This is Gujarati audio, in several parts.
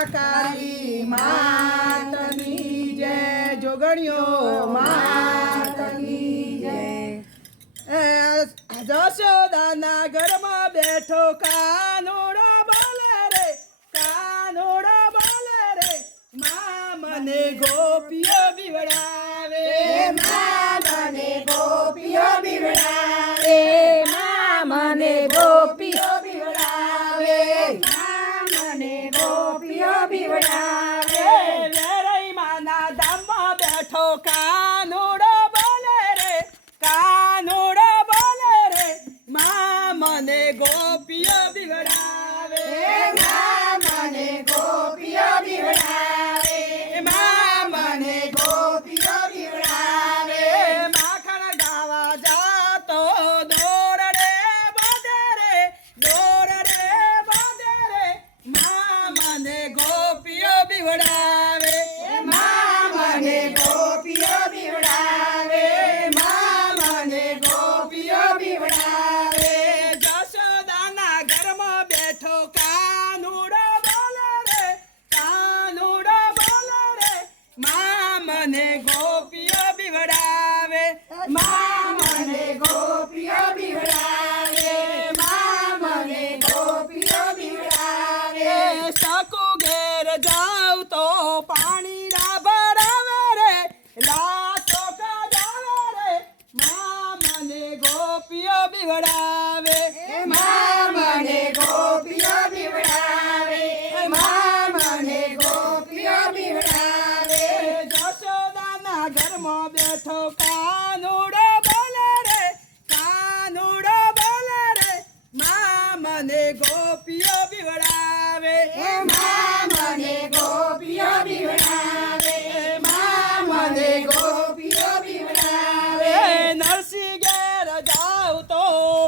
માં કાળી માતની જય જોગણીઓ માતની જય. જશોદાના ઘરમાં બેઠો, કાનોડો બોલે રે, કાનોડો બોલે રે. મા મને ગોપીઓ બીવડા મને ગોપીઓ મને ગોપીઓ બીવડાવે. માં મને ગોપીઓ બીવડાવે. માં મને ગોપીઓ બીવડાવે. સકુ ઘેર જાઉં તો પાણી ના ભરાવે રે. લાતો કજાવે રે. મા મને ગોપીઓ બીવડાવે. માં બેઠો કાનુડો બોલે રે કાનુડો બોલે રે મા મને ગોપીઓ બીવડાવે. મા મને ગોપીઓ બીવડાવે મા મને ગોપીઓ બીવડાવે. નરસિંહ ઘેર જાવ તો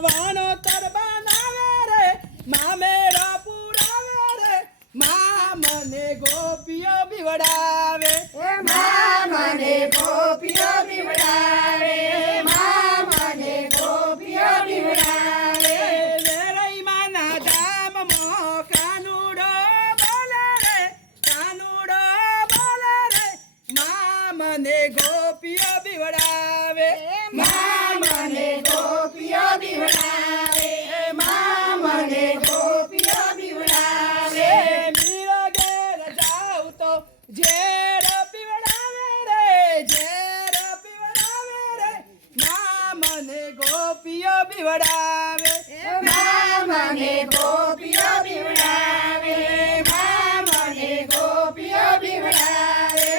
વાણોતર બનાવે રે મા મેરા પુરાવે રે મા મને ગોપીઓ બીવડાવે. માં ગોપીઓ બીવડાવે માં મને ગોપીઓ વેરઈ માના ધામમાં કાનુડો બોલે રે કાનુડો બોલે રે મા મને ગોપીઓ માં મને ગોપીઓ બીવડાવે માં મને ગોપીઓ એ મીરો ઘેર જાવ તો ઝેર માં મને ગોપીઓ પીવડાવે મને ગોપીઓ પીવડાવે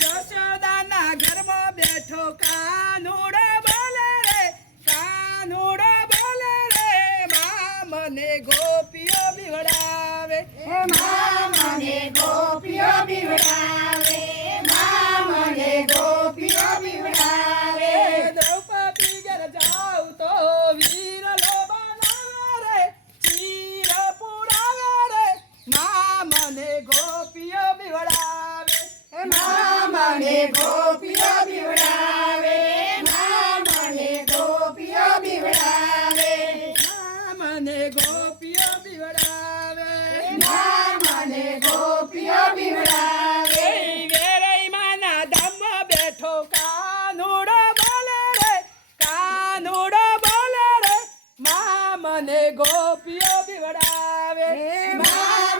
જશોદાના ઘરમાં બેઠો કાનુડો બોલે રે કાનુડો બોલે રે. મને ગોપીઓ બીવડાવે મને ગોપીઓ બીવડાવે.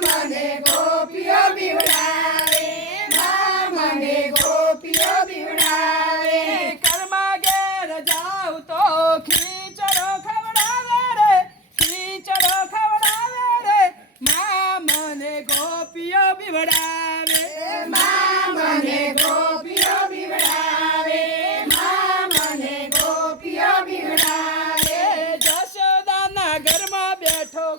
મને ગોપીઓ બીવડાવે. મને ગોપીઓ બીવડાવે. કર્મા ઘેર જાવ તો ખીચડો ખવડાવે રે. ખીચડો ખવડાવે રે. મા મને ગોપીઓ બીવડાવે. મા મને ઘરમાં